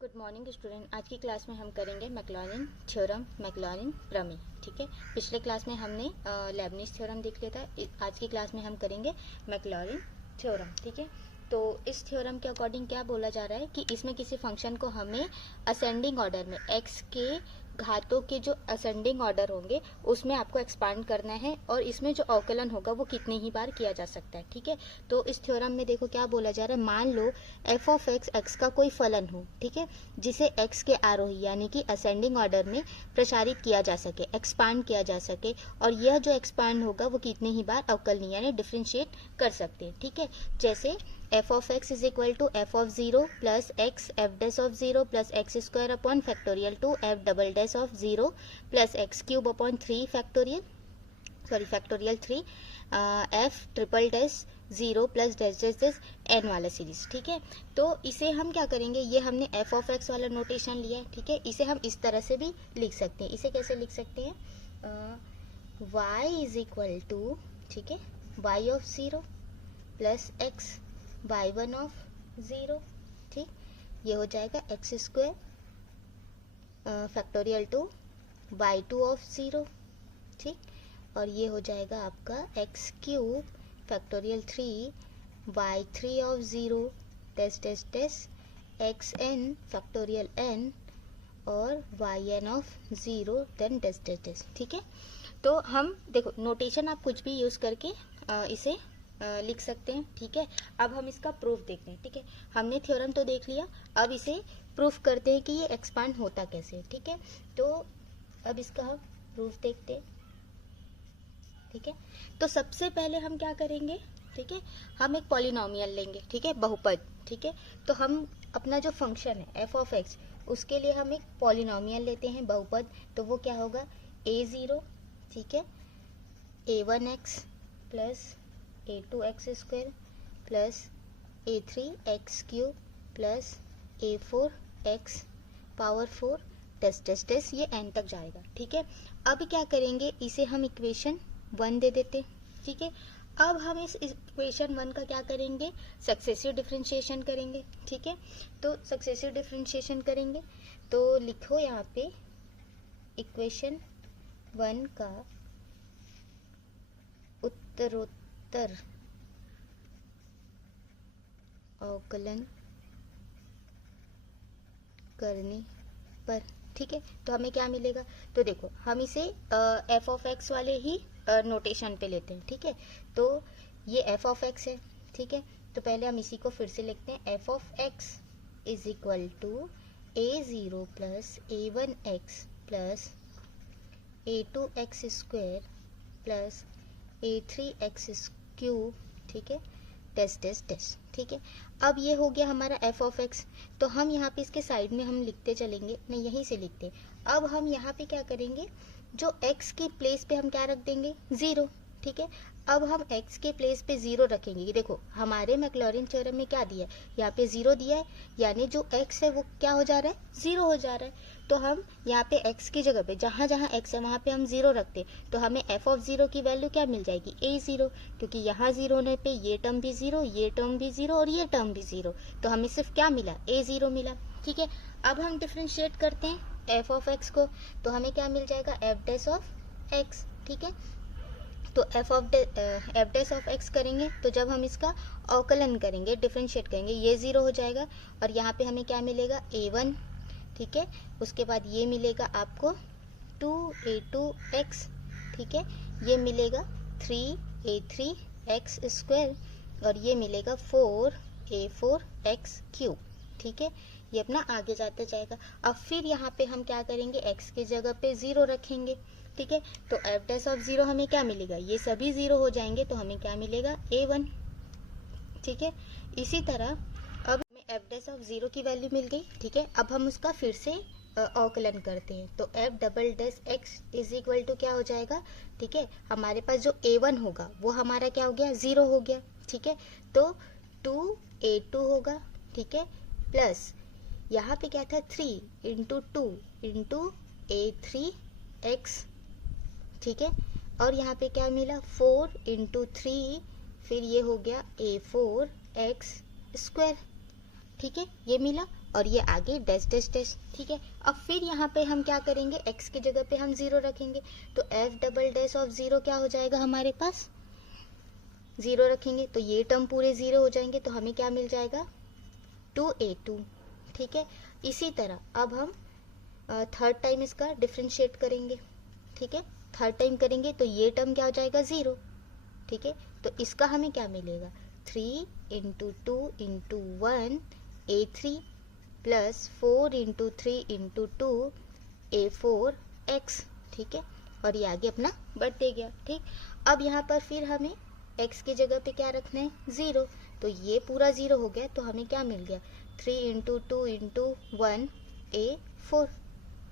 Good morning student. आज की class में हम करेंगे मैक्लॉरिन थ्योरम, मैक्लॉरिन प्रमेय। ठीक है, पिछले क्लास में हमने लेबनिज थ्योरम देख लिया था। आज की क्लास में हम करेंगे मैक्लॉरिन थ्योरम। ठीक है, तो इस थ्योरम के अकॉर्डिंग क्या बोला जा रहा है कि इसमें किसी फंक्शन को हमें असेंडिंग ऑर्डर में एक्स के घातों के जो असेंडिंग ऑर्डर होंगे उसमें आपको एक्सपांड करना है, और इसमें जो अवकलन होगा वो कितने ही बार किया जा सकता है। ठीक है, तो इस थ्योरम में देखो क्या बोला जा रहा है। मान लो एफ ऑफ एक्स एक्स का कोई फलन हो, ठीक है, जिसे एक्स के आरोही यानी कि असेंडिंग ऑर्डर में प्रसारित किया जा सके, एक्सपांड किया जा सके, और यह जो एक्सपांड होगा वो कितने ही बार अवकलनीय यानी डिफ्रेंशिएट कर सकते हैं। ठीक है, जैसे f of x is equal to f of zero plus x f dash of zero plus x square upon factorial two f double dash of zero plus x cube upon three factorial three f triple dash zero plus dash dash dash n वाला series. ठीक है, तो इसे हम क्या करेंगे, ये हमने एफ ऑफ एक्स वाला नोटेशन लिया है। ठीक है, इसे हम इस तरह से भी लिख सकते हैं। इसे कैसे लिख सकते हैं, y इज इक्वल टू, ठीक है, y of zero plus x y one of zero. ठीक, ये हो जाएगा x square factorial two y two of zero. ठीक, और ये हो जाएगा आपका x cube factorial three y three of zero test test test x n factorial n और y n of zero then test test test. ठीक है, तो हम देखो नोटेशन आप कुछ भी यूज़ करके इसे लिख सकते हैं। ठीक है, अब हम इसका प्रूफ देखते हैं। ठीक है, हमने थ्योरम तो देख लिया, अब इसे प्रूफ करते हैं कि ये एक्सपांड होता कैसे। ठीक है, तो अब इसका हम प्रूफ देखते हैं। ठीक है, तो सबसे पहले हम क्या करेंगे, ठीक है, हम एक पॉलिनोमियल लेंगे। ठीक है, बहुपद। ठीक है, तो हम अपना जो फंक्शन है एफ ऑफ एक्स उसके लिए हम एक पॉलिनोमियल लेते हैं बहुपद। तो वो क्या होगा, ए ज़ीरो, ठीक है, a one x plus a two x square plus a three x cube plus a four x power four test test test, ये एन तक जाएगा। ठीक है, अब क्या करेंगे, इसे हम इक्वेशन वन दे देते। ठीक है, अब हम इस इक्वेशन वन का क्या करेंगे, सक्सेसिव डिफरेंशिएशन करेंगे। ठीक है, तो सक्सेसिव डिफरेंशिएशन करेंगे तो लिखो यहाँ पे इक्वेशन वन का उत्तरोत्तर अवकलन करने पर। ठीक है, तो हमें क्या मिलेगा, तो देखो हम इसे एफ ऑफ एक्स वाले ही नोटेशन पे लेते हैं। ठीक है, तो ये एफ ऑफ एक्स है। ठीक है, तो पहले हम इसी को फिर से लिखते हैं, f of x is equal to a zero plus a one x plus a two x square plus a three x cube. ठीक है, टेस्ट टेस्ट टेस्ट। ठीक है, अब ये हो गया हमारा एफ ऑफ एक्स। तो हम यहाँ पे इसके साइड में हम लिखते चलेंगे, नहीं यहीं से लिखते। अब हम यहाँ पे क्या करेंगे, जो एक्स की प्लेस पे हम क्या रख देंगे, ज़ीरो। ठीक है, अब हम एक्स के प्लेस पे ज़ीरो रखेंगे। ये देखो हमारे मैक्लॉरिन थ्योरम में क्या दिया है, यहाँ पे ज़ीरो दिया है, यानी जो एक्स है वो क्या हो जा रहा है, ज़ीरो हो जा रहा है। तो हम यहाँ पे एक्स की जगह पे जहाँ जहाँ एक्स है वहाँ पे हम ज़ीरो रखते, तो हमें एफ ऑफ ज़ीरो की वैल्यू क्या मिल जाएगी, ए ज़ीरो, क्योंकि यहाँ ज़ीरो होने पे ये टर्म भी ज़ीरो, ये टर्म भी ज़ीरो और ये टर्म भी ज़ीरो, तो हमें सिर्फ क्या मिला, ए ज़ीरो मिला। ठीक है, अब हम डिफ्रेंशिएट करते हैं एफ ऑफ एक्स को, तो हमें क्या मिल जाएगा, एफ डैश ऑफ एक्स। ठीक है, तो एफ डैश ऑफ एक्स करेंगे तो जब हम इसका अवकलन करेंगे, डिफ्रेंशिएट करेंगे, ये ज़ीरो हो जाएगा और यहाँ पे हमें क्या मिलेगा, ए वन। ठीक है, उसके बाद ये मिलेगा आपको टू ए टू एक्स। ठीक है, ये मिलेगा थ्री ए थ्री एक्स स्क्वायर और ये मिलेगा फोर ए फोर एक्स क्यूब। ठीक है, ये अपना आगे जाते जाएगा। अब फिर यहाँ पे हम क्या करेंगे, एक्स की जगह पे ज़ीरो रखेंगे। ठीक है, तो एफ डैश ऑफ ज़ीरो हमें क्या मिलेगा, ये सभी ज़ीरो हो जाएंगे तो हमें क्या मिलेगा, ए वन। ठीक है, इसी तरह अब हमें एफ डैश ऑफ ज़ीरो की वैल्यू मिल गई। ठीक है, अब हम उसका फिर से अवकलन करते हैं, तो f double dash x is equal to क्या हो जाएगा, ठीक है, हमारे पास जो ए वन होगा वो हमारा क्या हो गया, ज़ीरो हो गया। ठीक है, तो टू ए टू होगा। ठीक है, प्लस यहाँ पे क्या था, थ्री इंटू टू इंटू ए थ्री एक्स। ठीक है, और यहाँ पे क्या मिला, फोर इंटू थ्री, फिर ये हो गया ए फोर एक्स स्क्वायर। ठीक है, ये मिला, और ये आगे डैश डैश डैश, ठीक है। अब फिर यहाँ पे हम क्या करेंगे, x की जगह पे हम 0 रखेंगे, तो f डबल डैश ऑफ 0 क्या हो जाएगा हमारे पास, 0 रखेंगे तो ये टर्म पूरे 0 हो जाएंगे, तो हमें क्या मिल जाएगा 2a2, ठीक है। इसी तरह अब हम थर्ड टाइम इसका डिफ्रेंशिएट करेंगे, ठीक है, थर्ड टाइम करेंगे तो ये टर्म क्या हो जाएगा 0, ठीक है। तो इसका हमें क्या मिलेगा 3 into 2 into 1 a3 plus 4 into 3 into 2 a4x, ठीक है। और ये आगे अपना बढ़ते गया, ठीक। अब यहाँ पर फिर हमें x की जगह पे क्या रखना है 0, तो ये पूरा 0 हो गया, तो हमें क्या मिल गया 3 इंटू 2 इंटू 1 a4,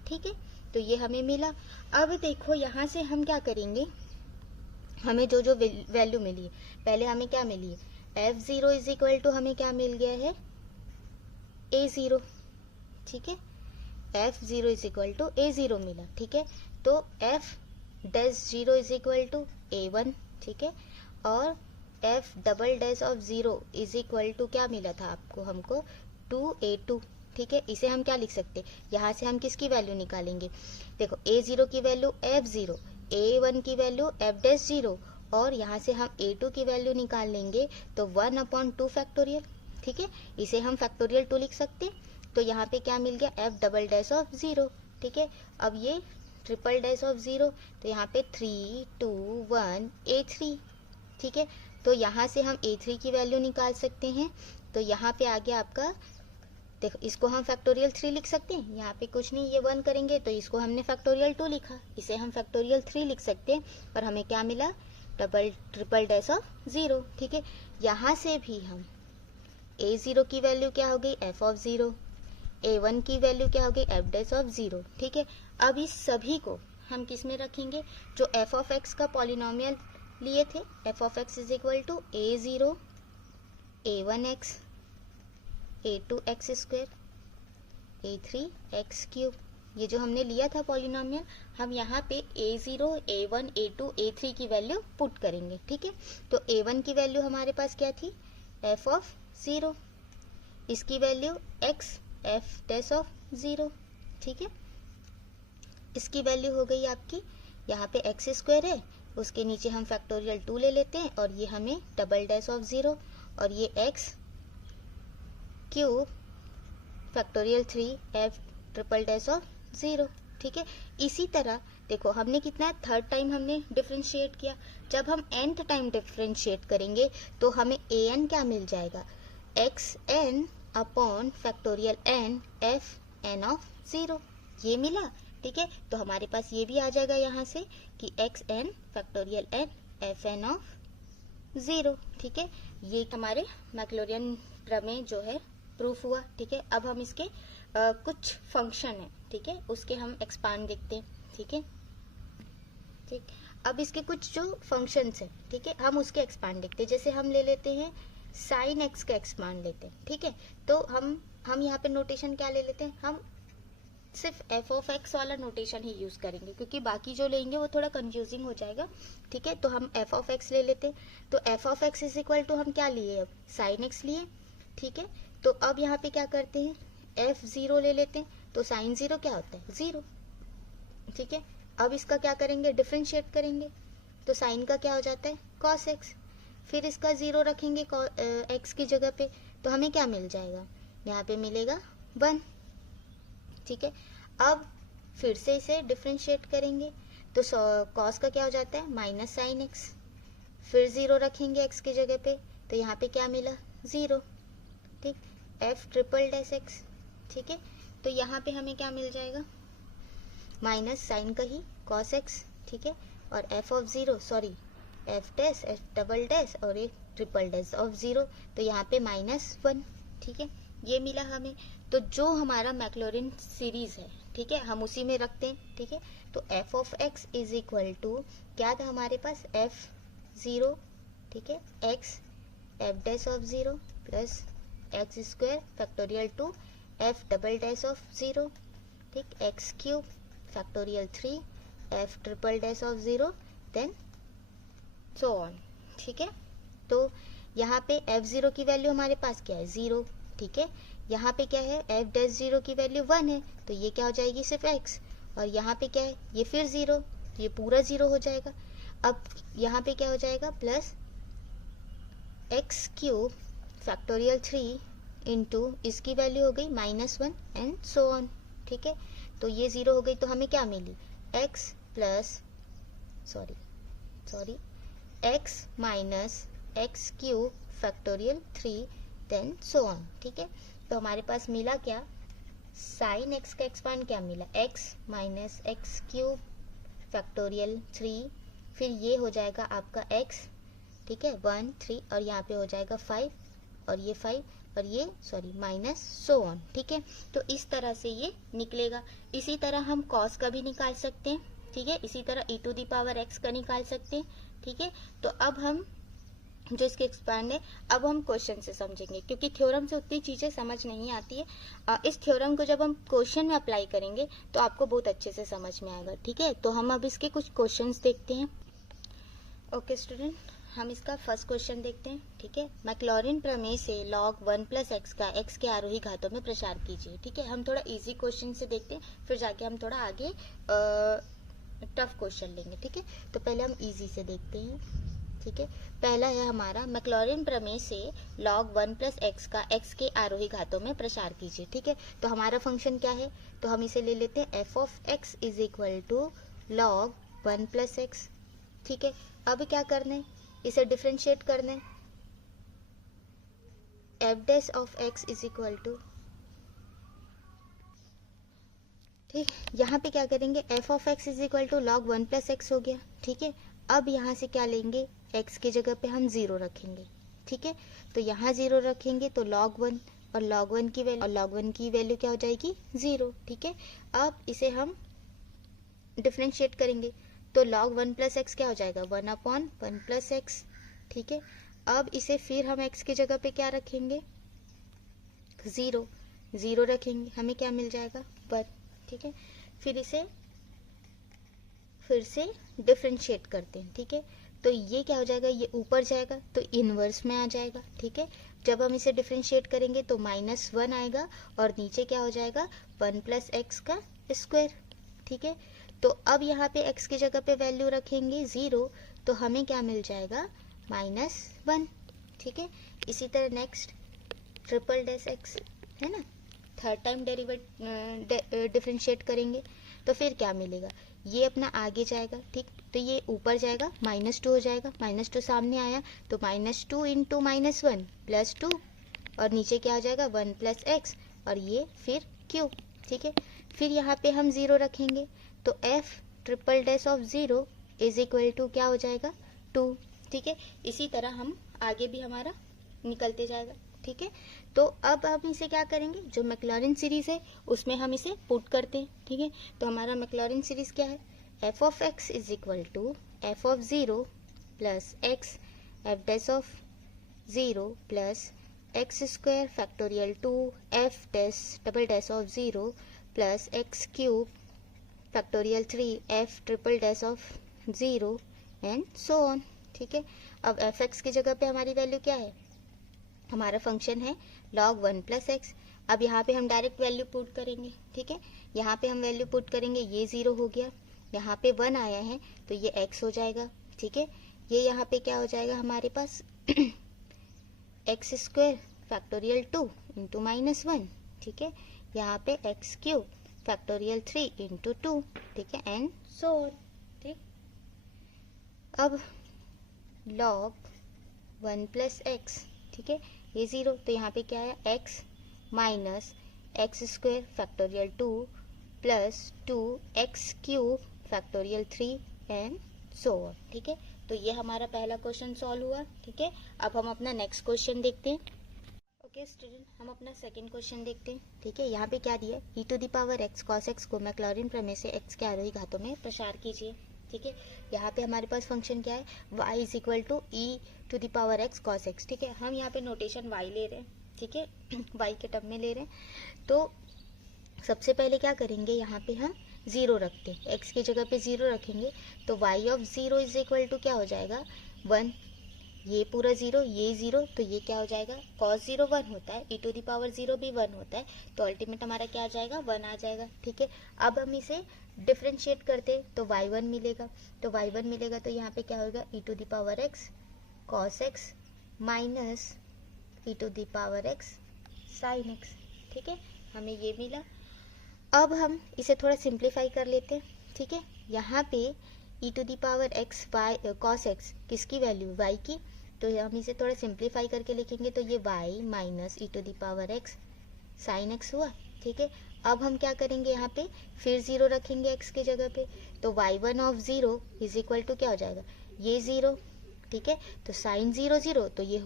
ठीक है। तो ये हमें मिला। अब देखो यहाँ से हम क्या करेंगे, हमें जो जो वैल्यू मिली है, पहले हमें क्या मिली है f0 इज इक्वल टू हमें क्या मिल गया है a0, ठीक है, f0 is equal to a0 मिला, ठीक है। तो f dash 0 is equal to a1, ठीक है, और f double dash of 0 is equal to क्या मिला था आपको, हमको 2a2, ठीक है। इसे हम क्या लिख सकते हैं, यहाँ से हम किसकी वैल्यू निकालेंगे, देखो a0 की वैल्यू f0, a1 की वैल्यू f डैश 0, और यहाँ से हम a2 की वैल्यू निकाल लेंगे तो 1/2 फैक्टोरियल, ठीक है। इसे हम फैक्टोरियल 2 लिख सकते हैं। तो यहाँ पे क्या मिल गया f डबल डैश ऑफ 0, ठीक है। अब ये ट्रिपल डैश ऑफ 0, तो यहाँ पे 3 2 1 a3, ठीक है। तो यहाँ से हम a3 की वैल्यू निकाल सकते हैं। तो यहाँ पे आ गया आपका, देखो इसको हम फैक्टोरियल 3 लिख सकते हैं, यहाँ पे कुछ नहीं, ये 1 करेंगे तो इसको हमने फैक्टोरियल 2 लिखा, इसे हम फैक्टोरियल 3 लिख सकते हैं। पर हमें क्या मिला ट्रिपल डैश ऑफ 0, ठीक है। यहाँ से भी हम a0 की वैल्यू क्या हो गई f ऑफ 0, a1 की वैल्यू क्या हो गई f डैश ऑफ 0, ठीक है। अब इस सभी को हम किस में रखेंगे, जो f ऑफ x का पॉलिनोमियल लिए थे, f of x is equal to a0 a1x a2x square a3x cube, ये जो हमने लिया था पॉलिनोमियल, हम यहाँ पे a0 a1 a2 a3 की वैल्यू पुट करेंगे, ठीक है। तो a1 की वैल्यू हमारे पास क्या थी f ऑफ 0, इसकी value x f dash of 0, ठीक है। इसकी वैल्यू हो गई आपकी, यहाँ पे x स्क्वायर है, उसके नीचे हम फैक्टोरियल 2 ले लेते हैं, और ये हमें डबल डैश ऑफ 0, और ये x cube factorial 3 f triple dash of 0, ठीक है। इसी तरह देखो हमने कितना थर्ड टाइम हमने डिफरेंशिएट किया, जब हम nth टाइम डिफरेंशिएट करेंगे तो हमें an क्या मिल जाएगा, xn upon factorial n f n of 0, ये मिला, ठीक है। तो हमारे पास ये भी आ जाएगा यहाँ से कि xn factorial n f n of 0, ठीक है। ये हमारे मैक्लोरियन प्रमेय जो है प्रूफ हुआ, ठीक है। अब हम इसके कुछ फंक्शन है, ठीक है, उसके हम एक्सपांड देखते हैं, ठीक है, ठीक। अब इसके कुछ जो फंक्शंस है, ठीक है, हम उसके एक्सपांड देखते हैं। जैसे हम ले लेते हैं साइन एक्स का एक्सपांड लेते हैं, ठीक है। तो हम यहाँ पे नोटेशन क्या ले लेते हैं, हम सिर्फ एफ ऑफ एक्स वाला नोटेशन ही यूज करेंगे, क्योंकि बाकी जो लेंगे वो थोड़ा कंफ्यूजिंग हो जाएगा, ठीक है। तो हम एफ ऑफ एक्स ले लेते हैं। तो f of x is equal to हम क्या लिए, अब साइन एक्स लिए, ठीक है। तो अब यहाँ पे क्या करते हैं, f0 ले लेते हैं, तो साइन 0 क्या होता है 0, ठीक है। अब इसका क्या करेंगे, डिफरेंशिएट करेंगे, तो साइन का क्या हो जाता है cos x, फिर इसका 0 रखेंगे x की जगह पे, तो हमें क्या मिल जाएगा, यहाँ पे मिलेगा 1, ठीक है। अब फिर से इसे डिफरेंशिएट करेंगे, तो cos का क्या हो जाता है माइनस साइन x, फिर 0 रखेंगे x की जगह पे, तो यहाँ पे क्या मिला 0, ठीक, f ट्रिपल डैश x, ठीक है। तो यहाँ पे हमें क्या मिल जाएगा, माइनस साइन का ही cos x, ठीक है, और f of 0 sorry f dash f double dash और एक ट्रिपल डैश ऑफ 0, तो यहाँ पे -1, ठीक है, ये मिला हमें। तो जो हमारा मैक्लोरिन सीरीज है, ठीक है, हम उसी में रखते हैं, ठीक है। तो f of x is equal to क्या था हमारे पास f0, ठीक है, x f dash of 0 plus x square factorial 2 f double dash of 0, ठीक, x cube factorial 3 f triple dash of 0, then so on, ठीक है। तो यहाँ पे f0 की वैल्यू हमारे पास क्या है 0, ठीक है। यहाँ पे क्या है, एफ डैश जीरो की वैल्यू 1 है, तो ये क्या हो जाएगी, सिर्फ x। और यहाँ पे क्या है, ये फिर जीरो, तो ये पूरा जीरो हो जाएगा। अब यहाँ पे क्या हो जाएगा, plus x cube factorial 3 into इसकी वैल्यू हो गई -1 एंड सो ऑन, ठीक है। तो ये जीरो हो गई, तो हमें क्या मिली, x plus sorry x minus x cube factorial 3 then so on, ठीक है। तो हमारे पास मिला क्या, साइन एक्स का एक्सपांड क्या मिला, x minus x cube factorial 3, फिर ये हो जाएगा आपका x, ठीक है, 1 3, और यहाँ पे हो जाएगा 5, और ये 5, और ये माइनस सो ऑन, ठीक है। तो इस तरह से ये निकलेगा। इसी तरह हम कॉस का भी निकाल सकते हैं, ठीक है। इसी तरह e to the power x का निकाल सकते हैं, ठीक है। तो अब हम जो इसके एक्सपांड है, अब हम क्वेश्चन से समझेंगे, क्योंकि थ्योरम से उतनी चीज़ें समझ नहीं आती है। इस थ्योरम को जब हम क्वेश्चन में अप्लाई करेंगे तो आपको बहुत अच्छे से समझ में आएगा, ठीक है। तो हम अब इसके कुछ क्वेश्चंस देखते हैं। ओके स्टूडेंट, हम इसका फर्स्ट क्वेश्चन देखते हैं, ठीक है। मैक्लॉरिन प्रमेय से log 1 + x का x के आरोही घातों में प्रसार कीजिए, ठीक है। हम थोड़ा इजी क्वेश्चन से देखते हैं, फिर जाके हम थोड़ा आगे टफ क्वेश्चन लेंगे, ठीक है। तो पहले हम इजी से देखते हैं, ठीक है। पहला है हमारा, मैक्लॉरिन प्रमेय से log 1 + x का x के आरोही घातों में प्रसार कीजिए, ठीक है। तो हमारा फंक्शन क्या है, तो हम इसे ले लेते हैं f(x) = log 1 + x, ठीक है। अब क्या करना है, इसे डिफरेंशिएट करना है, f(x) ठीक, यहाँ पे क्या करेंगे, f(x) log 1 + x हो गया, ठीक है। अब यहाँ से क्या लेंगे, x की जगह पे हम 0 रखेंगे, ठीक है। तो यहाँ 0 रखेंगे तो log 1, और log 1 की वैल्यू क्या हो जाएगी, 0, ठीक है। अब इसे हम डिफरेंशिएट करेंगे, तो log 1 + x क्या हो जाएगा, 1/1 + x, ठीक है। अब इसे फिर हम x की जगह पे क्या रखेंगे, 0 रखेंगे, हमें क्या मिल जाएगा, 1, ठीक है। फिर इसे फिर से डिफरेंशिएट करते हैं, ठीक है। तो ये क्या हो जाएगा, ये ऊपर जाएगा तो इनवर्स में आ जाएगा, ठीक है। जब हम इसे डिफरेंशिएट करेंगे तो -1 आएगा, और नीचे क्या हो जाएगा, 1 + x का स्क्वायर, ठीक है। तो अब यहाँ पे x की जगह पे वैल्यू रखेंगे 0, तो हमें क्या मिल जाएगा, -1, ठीक है। इसी तरह नेक्स्ट ट्रिपल डैश x है ना, थर्ड टाइम डिफरेंशिएट करेंगे तो फिर क्या मिलेगा, ये अपना आगे जाएगा, ठीक। तो ये ऊपर जाएगा, -2 हो जाएगा, -2 सामने आया तो -2 × -1 + 2, और नीचे क्या हो जाएगा, 1 + x, और ये फिर क्यूब, ठीक है। फिर यहाँ पे हम 0 रखेंगे, तो f(0) = क्या हो जाएगा, 2, ठीक है। इसी तरह हम आगे भी हमारा निकलते जाएगा, ठीक है। तो अब हम इसे क्या करेंगे, जो मैक्लॉरिन सीरीज है उसमें हम इसे पुट करते हैं, ठीक है। तो हमारा मैक्लॉरिन सीरीज क्या है, f(x) = f(0) + x f(0) + x² factorial 2 f(0) + x³ factorial 3 f(0) and so on, ठीक है। अब fx की जगह पे हमारी वैल्यू क्या है, हमारा फंक्शन है log 1 + x। अब यहाँ पे हम डायरेक्ट वैल्यू पुट करेंगे, ठीक है। यहाँ पे हम वैल्यू पुट करेंगे, ये 0 हो गया, यहाँ पे 1 आया है तो ये x हो जाएगा, ठीक है। ये यहाँ पे क्या हो जाएगा हमारे पास x² फैक्टोरियल 2 × -1, ठीक है। यहाँ पे x³ फैक्टोरियल 3 × 2, ठीक है, एंड सो ऑन, ठीक। अब log 1 + x, ठीक है, ये 0, तो यहाँ पे क्या है, x minus x² factorial 2 + 2x³ factorial 3 and so on, ठीक है। तो ये हमारा पहला क्वेश्चन सॉल्व हुआ, ठीक है। अब हम अपना नेक्स्ट क्वेश्चन देखते हैं। ओके स्टूडेंट, हम अपना सेकंड क्वेश्चन देखते हैं, ठीक है। यहाँ पे क्या दिया है, e⁻x cos x को मैक्लॉरिन प्रमेय से x के आरोही घातों में प्रसार कीजिए, ठीक है। यहाँ पे हमारे पास फंक्शन क्या है, y = e⁻x cos x, ठीक है। हम यहाँ पे नोटेशन y ले रहे हैं, ठीक है, y के टर्म में ले रहे हैं। तो सबसे पहले क्या करेंगे, यहाँ पे हम 0 रखते हैं, x की जगह पे 0 रखेंगे, तो y(0) = क्या हो जाएगा, 1, ये पूरा जीरो, ये जीरो, तो ये क्या हो जाएगा, cos जीरो 1 होता है, e to the power zero भी 1 होता है, तो अल्टीमेट हमारा क्या आ जाएगा, 1 आ जाएगा। ठीक है, अब हम इसे डिफ्रेंशिएट करते तो y1 मिलेगा, तो y1 मिलेगा तो यहाँ पे क्या होगा, e to the power x cos x minus e to the power x sin x। ठीक है, हमें ये मिला। अब हम इसे थोड़ा सिंप्लीफाई कर लेते हैं। ठीक है, यहाँ पे e to the power x y cos x किसकी वैल्यू, y की, तो हम इसे थोड़ा सिंप्लीफाई करके लिखेंगे तो ये y minus e to the power x sin x हुआ। ठीक है, अब हम क्या करेंगे, यहाँ पे फिर जीरो रखेंगे x की जगह पे, तो y1 of zero is equal to क्या हो जाएगा, ये जीरो। ठीक है, तो साइन जीरो जीरो, तो ये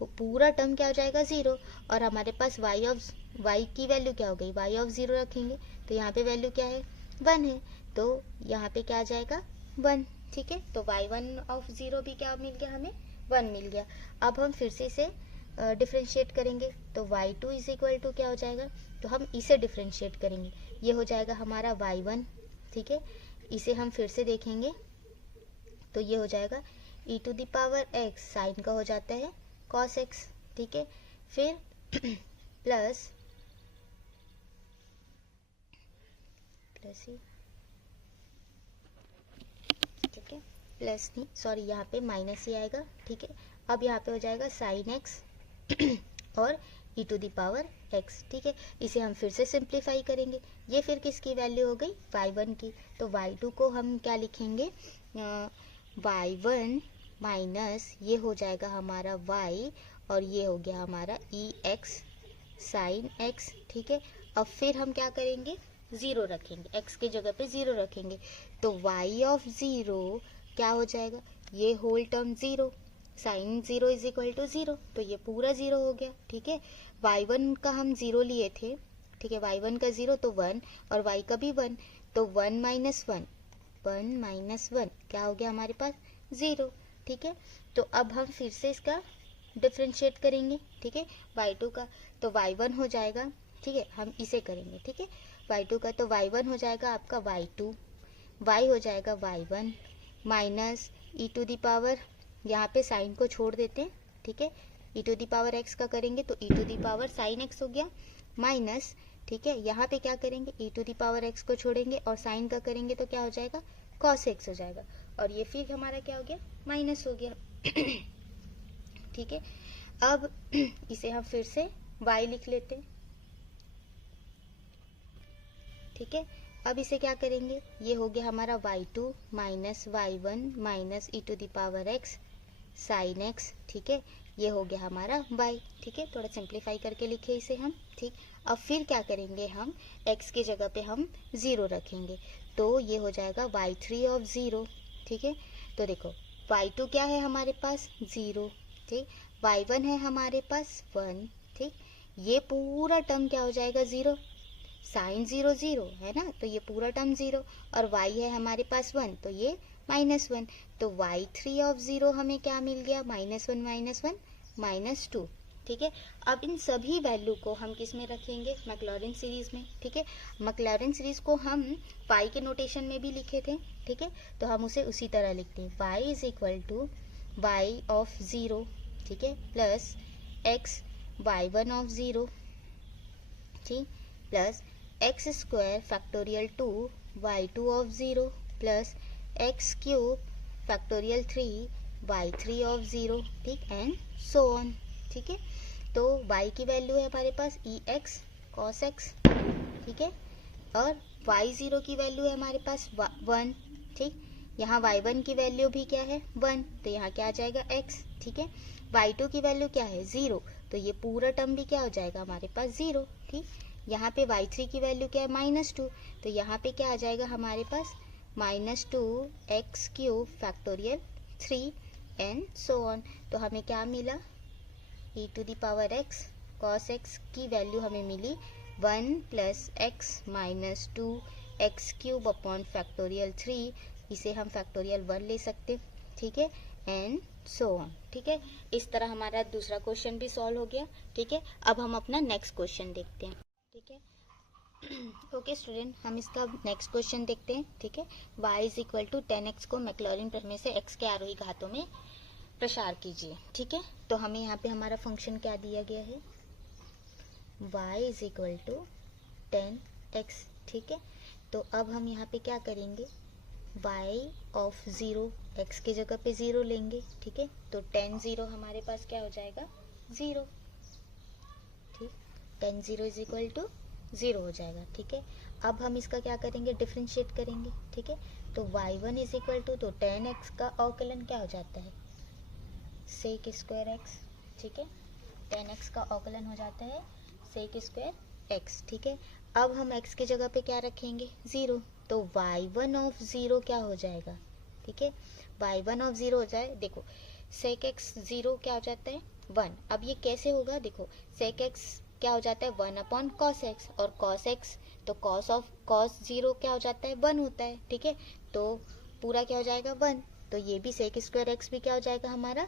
वो पूरा टर्म क्या हो जाएगा, जीरो, और हमारे पास y की वैल्यू क्या हो गई, y ऑफ जीरो रखेंगे, तो यहाँ पे वैल्यू क्या है, 1 है, तो यहाँ पे क्या आ जाएगा, 1। ठीक है, तो y1 ऑफ जीरो भी क्या मिल गया, हमें 1 मिल गया। अब हम फिर से इसे डिफ्रेंशिएट करेंगे तो y2 इज इक्वल टू क्या हो जाएगा, तो हम इसे डिफ्रेंशिएट करेंगे, ये हो जाएगा हमारा y1। ठीक है, इसे हम फिर से देखेंगे तो ये हो जाएगा e to the power x sine का हो जाता है cos x। ठीक है, फिर प्लस ही, ठीक है, प्लस नहीं, सॉरी, यहाँ पे माइनस ही आएगा। ठीक है, अब यहाँ पे हो जाएगा साइन x और e to the power x। ठीक है, इसे हम फिर से सिंप्लीफाई करेंगे, ये फिर किसकी वैल्यू हो गई, y1 की, तो y2 को हम क्या लिखेंगे, y1 माइनस ये हो जाएगा हमारा y, और ये हो गया हमारा ex साइन x। ठीक है, अब फिर हम क्या करेंगे, जीरो रखेंगे, x की जगह पे जीरो रखेंगे, तो y ऑफ जीरो क्या हो जाएगा, ये whole term zero, sine zero is equal to zero, तो ये पूरा जीरो हो गया। ठीक है, y1 का हम जीरो लिए थे, ठीक है, y1 का जीरो तो 1, और y का भी 1, तो 1 माइनस 1 क्या हो गया हमारे पास, जीरो। ठीक है, तो अब हम फिर से इसका डिफ्रेंशिएट करेंगे। ठीक है, y2 का, तो y1 हो जाएगा, ठीक है, हम इसे करेंगे। ठीक है, y2 का, तो y1 हो जाएगा आपका y2, y हो जाएगा y1 minus e to the power, यहाँ पे साइन को छोड़ देते हैं। ठीक है, e to the power x का करेंगे तो e to the power sine x हो गया, माइनस, ठीक है, यहाँ पे क्या करेंगे, e to the power x को छोड़ेंगे और साइन का करेंगे तो क्या हो जाएगा, cos x हो जाएगा, और ये फिर हमारा क्या हो गया, माइनस हो गया। ठीक है, अब इसे हम फिर से y लिख लेते हैं। ठीक है, अब इसे क्या करेंगे, ये हो गया हमारा y2 minus y1 minus e to the power x sine x। ठीक है, ये हो गया हमारा y। ठीक है, थोड़ा सिंप्लीफाई करके लिखे इसे हम। ठीक, अब फिर क्या करेंगे, हम x की जगह पे हम जीरो रखेंगे, तो ये हो जाएगा y3 ऑफ जीरो। ठीक है, तो देखो y2 क्या है हमारे पास, जीरो, ठीक, y1 है हमारे पास 1, ठीक, ये पूरा टर्म क्या हो जाएगा, जीरो, साइन जीरो जीरो है ना, तो ये पूरा टर्म जीरो, और y है हमारे पास 1, तो ये -1, तो y3 ऑफ जीरो हमें क्या मिल गया, -1 -2। ठीक है, अब इन सभी वैल्यू को हम किस में रखेंगे, मैक्लॉरिन सीरीज में। ठीक है, मैक्लॉरिन सीरीज को हम पाई के नोटेशन में भी लिखे थे। ठीक है, तो हम उसे उसी तरह लिखते हैं, y is equal to y of zero, ठीक है, plus x y1 of zero, ठीक, plus x square factorial 2 y2 of zero, plus x cube factorial 3 y3 of zero, ठीक, एंड सो ऑन। ठीक है, तो y की वैल्यू है हमारे पास ex cos x, ठीक है, और y0 की वैल्यू है हमारे पास 1, ठीक, यहाँ y1 की वैल्यू भी क्या है 1, तो यहाँ क्या आ जाएगा x। ठीक है, y2 की वैल्यू क्या है 0, तो ये पूरा टर्म भी क्या हो जाएगा हमारे पास 0। ठीक, यहाँ पे y3 की वैल्यू क्या है -2, तो यहाँ पे क्या आ जाएगा हमारे पास -2 x cube factorial 3 and so on. तो हमें क्या मिला, e to the power x cos x की वैल्यू हमें मिली 1 plus x minus 2 x cube upon factorial 3, इसे हम फैक्टोरियल 1 ले सकते। ठीक है, एंड सो ऑन। ठीक है, इस तरह हमारा दूसरा क्वेश्चन भी सॉल्व हो गया। ठीक है, अब हम अपना नेक्स्ट क्वेश्चन देखते हैं। ठीक है, ओके स्टूडेंट, हम इसका नेक्स्ट क्वेश्चन देखते हैं। ठीक है, y is equal to 10x को मैक्लॉरिन प्रमेय से x के आरोही घातों में प्रसार कीजिए। ठीक है, तो हमें यहाँ पे हमारा फंक्शन क्या दिया गया है, y is equal to 10x। ठीक है, तो अब हम यहाँ पे क्या करेंगे, y ऑफ 0, x की जगह पे 0 लेंगे। ठीक है, तो 10 0 हमारे पास क्या हो जाएगा, 0। ठीक, 10 0 इज इक्वल टू 0 हो जाएगा। ठीक है, अब हम इसका क्या करेंगे, डिफ्रेंशिएट करेंगे। ठीक है, तो y1 इज इक्वल टू, तो 10x का अवकलन क्या हो जाता है, सेक स्क्वायर एक्स। ठीक है, 10x का अवकलन हो जाता है सेक स्क्वायर एक्स। ठीक है, अब हम x की जगह पे क्या रखेंगे, 0, तो y1 ऑफ 0 क्या हो जाएगा। ठीक है, y1 ऑफ 0 हो जाए, देखो सेक एक्स 0 क्या हो जाता है, 1। अब ये कैसे होगा, देखो सेक एक्स क्या हो जाता है, 1 अपॉन कॉस एक्स, और कॉस एक्स तो कॉस ऑफ कॉस 0 क्या हो जाता है, 1 होता है। ठीक है, तो पूरा क्या हो जाएगा, 1, तो ये भी सेक स्क्वायर एक्स भी क्या हो जाएगा हमारा,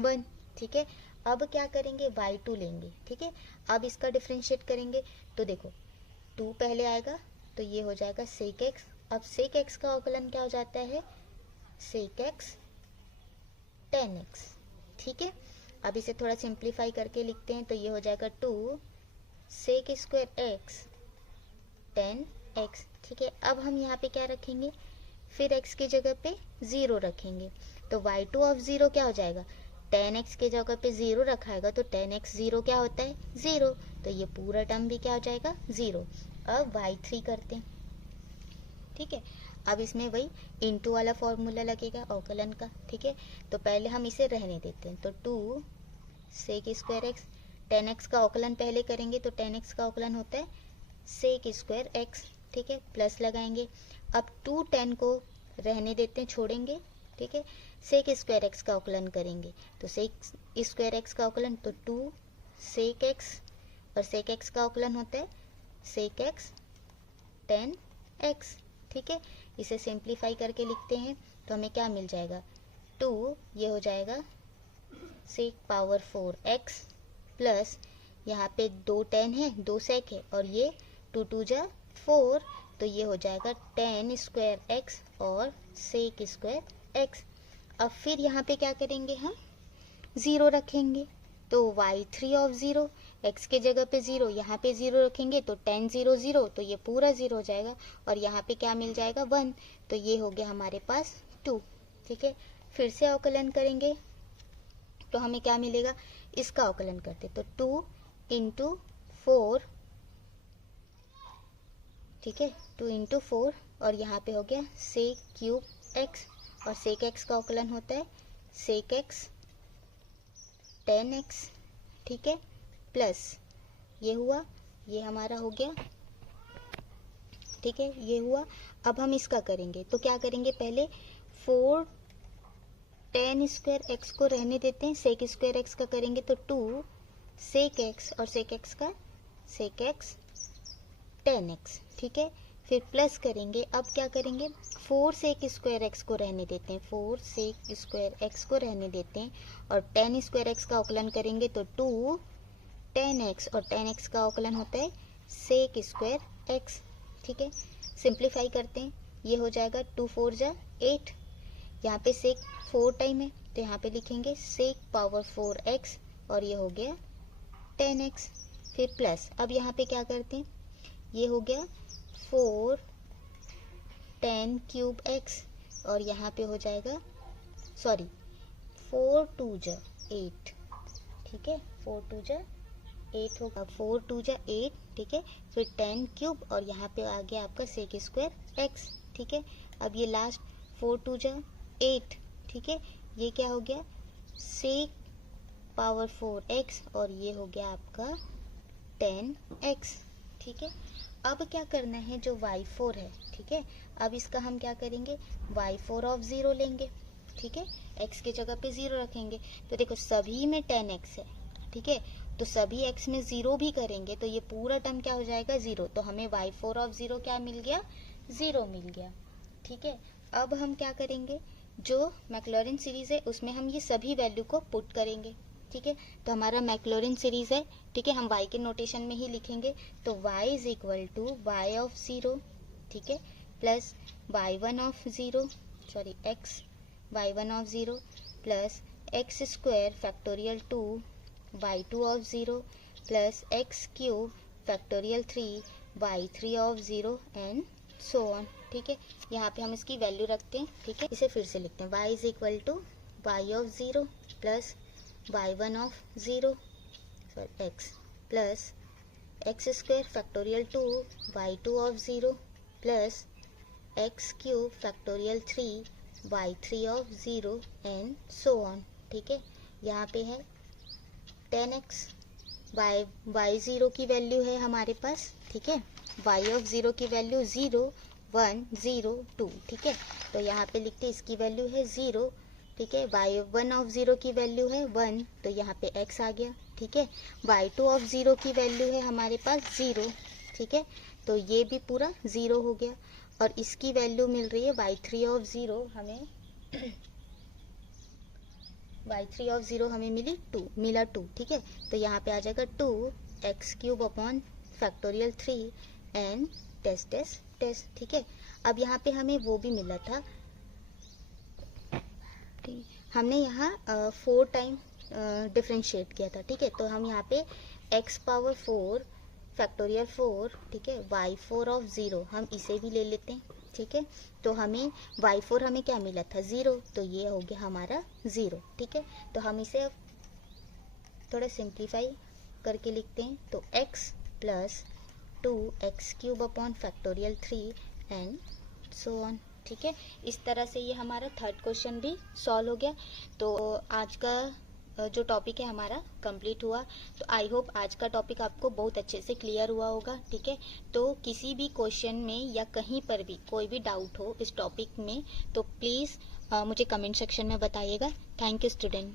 1। ठीक है, अब क्या करेंगे, y2 लेंगे। ठीक है, अब इसका डिफ्रेंशिएट करेंगे, तो देखो 2 पहले आएगा, तो ये हो जाएगा सेक एक्स। अब सेक एक्स का अवकलन क्या हो जाता है, सेक एक्स 10x। ठीक है, अब इसे थोड़ा सिंप्लीफाई करके लिखते हैं, तो ये हो जाएगा 2 सेक स्क्वायर एक्स 10x। ठीक है, अब हम यहाँ पे क्या रखेंगे, फिर x की जगह पे 0 रखेंगे, तो y2 ऑफ 0 क्या हो जाएगा, 10x के जगह पे 0 रखाएगा, तो 10x 0 क्या होता है, 0, तो ये पूरा टर्म भी क्या हो जाएगा, 0। अब y3 करते हैं। ठीक है, अब इसमें वही इनटू वाला फॉर्मूला लगेगा अवकलन का। ठीक है, तो पहले हम इसे रहने देते हैं, तो 2 सेक स्क्वायर एक्स, 10x का अवकलन पहले करेंगे, तो 10x का अवकलन होता है सेक स्क्वायर एक्स। ठीक है, प्लस लगाएंगे, अब 2 10 को रहने देते हैं, छोड़ेंगे। ठीक है, सेक स्क्वायर एक्स का अवकलन करेंगे, तो सेक स्क्वायर एक्स का अवकलन, तो 2 सेक एक्स, और सेक एक्स का अवकलन होता है सेक एक्स 10x। ठीक है, इसे सिंप्लीफाई करके लिखते हैं, तो हमें क्या मिल जाएगा, 2 ये हो जाएगा सेक पावर 4x, प्लस यहाँ पे 2 10 है, 2 सेक है, और ये 2 2 जा 4, तो ये हो जाएगा 10 स्क्वायर एक्स और सेक स्क्वायर एक्स। अब फिर यहाँ पे क्या करेंगे, हम 0 रखेंगे, तो y3 ऑफ 0, x के जगह पे 0, यहाँ पे 0 रखेंगे, तो 10 0 0, तो ये पूरा 0 हो जाएगा, और यहाँ पे क्या मिल जाएगा, 1, तो ये हो गया हमारे पास 2। ठीक है, फिर से अवकलन करेंगे, तो हमें क्या मिलेगा, इसका अवकलन करते, तो 2 इंटू 4। ठीक है, 2 इंटू 4, और यहाँ पे हो गया सेक क्यूब एक्स, और सेक एक्स का अवकलन होता है सेक एक्स 10x। ठीक है, प्लस ये हुआ, ये हमारा हो गया। ठीक है, ये हुआ, अब हम इसका करेंगे, तो क्या करेंगे, पहले 4 10 स्क्वायर एक्स को रहने देते हैं, सेक स्क्वायर एक्स का करेंगे, तो 2 सेक एक्स, और सेक एक्स का सेक एक्स 10x। ठीक है, फिर प्लस करेंगे, अब क्या करेंगे, 4 सेक स्क्वायर एक्स को रहने देते हैं, 4 सेक स्क्वायर एक्स को रहने देते हैं, और 10 स्क्वायर एक्स का अवकलन करेंगे, तो 2 10x, और 10x का अवकलन होता है सेक स्क्वायर एक्स। ठीक है, सिंप्लीफाई करते हैं, ये हो जाएगा 2 4 जा 8, यहाँ पे सेक 4 टाइम है, तो यहाँ पे लिखेंगे सेक पावर 4x, और ये हो गया 10x। फिर प्लस, अब यहाँ पे क्या करते हैं, ये हो गया 4 10 क्यूब एक्स, और यहाँ पे हो जाएगा, सॉरी 4 2 जा 8। ठीक है, 4 2 जा 8 होगा, 4 2 जा 8। ठीक है, फिर 10 क्यूब, और यहाँ पे आ गया आपका सेक स्क्वायर एक्स। ठीक है, अब ये लास्ट 4 2 जा 8। ठीक है, ये क्या हो गया, सेक पावर 4x, और ये हो गया आपका 10x। ठीक है, अब क्या करना है, जो y4 है, ठीक है, अब इसका हम क्या करेंगे, y4 ऑफ 0 लेंगे। ठीक है, x की जगह पे 0 रखेंगे, तो देखो सभी में 10x है। ठीक है, तो सभी x में 0 भी करेंगे, तो ये पूरा टर्म क्या हो जाएगा, 0, तो हमें y4 ऑफ 0 क्या मिल गया, 0 मिल गया। ठीक है, अब हम क्या करेंगे, जो मैक्लॉरिन सीरीज है उसमें हम ये सभी वैल्यू को पुट करेंगे। ठीक है, तो हमारा मैक्लॉरिन सीरीज है। ठीक है, हम y के नोटेशन में ही लिखेंगे, तो y is equal to y of 0, ठीक है, plus y1 of 0, sorry x y1 of 0 plus x square factorial 2 by 2 of 0 plus x cube factorial 3 by 3 of 0 and so on. ठीक है, यहाँ पे हम इसकी वैल्यू रखते हैं। ठीक है, इसे फिर से लिखते हैं, y is equal to y of 0 plus y 1 of 0 sorry x plus x square factorial 2 by 2 of 0 plus x cube factorial 3 by 3 of 0 and so on. ठीक है, यहाँ पे है 10x वाई 0 की वैल्यू है हमारे पास। ठीक है, वाई ऑफ 0 की वैल्यू 0 1 0 2। ठीक है, तो यहाँ पे लिखते हैं इसकी वैल्यू है 0। ठीक है, वाई 1 ऑफ 0 की वैल्यू है 1, तो यहाँ पे x आ गया। ठीक है, वाई 2 ऑफ 0 की वैल्यू है हमारे पास 0। ठीक है, तो ये भी पूरा 0 हो गया और इसकी वैल्यू मिल रही है वाई 3 ऑफ 0 हमें वाई 3 ऑफ 0 हमें मिला 2। ठीक है, तो यहाँ पे आ जाएगा 2 x cube upon factorial 3 and test test test. ठीक है, अब यहाँ पे हमें वो भी मिला था, हमने यहाँ 4 टाइम डिफ्रेंशिएट किया था। ठीक है, तो हम यहाँ पे x पावर 4 फैक्टोरियल 4, ठीक है, y4 ऑफ 0 हम इसे भी ले लेते हैं। ठीक है, तो हमें y4 हमें क्या मिला था 0, तो ये हो गया हमारा 0। ठीक है, तो हम इसे अब थोड़ा सिंप्लीफाई करके लिखते हैं, तो x plus 2 x cube upon factorial 3 and so on. ठीक है, इस तरह से ये हमारा थर्ड क्वेश्चन भी सॉल्व हो गया। तो आज का जो टॉपिक है हमारा कंप्लीट हुआ। तो आई होप आज का टॉपिक आपको बहुत अच्छे से क्लियर हुआ होगा। ठीक है, तो किसी भी क्वेश्चन में या कहीं पर भी कोई भी डाउट हो इस टॉपिक में तो प्लीज़ मुझे कमेंट सेक्शन में बताइएगा। Thank you student.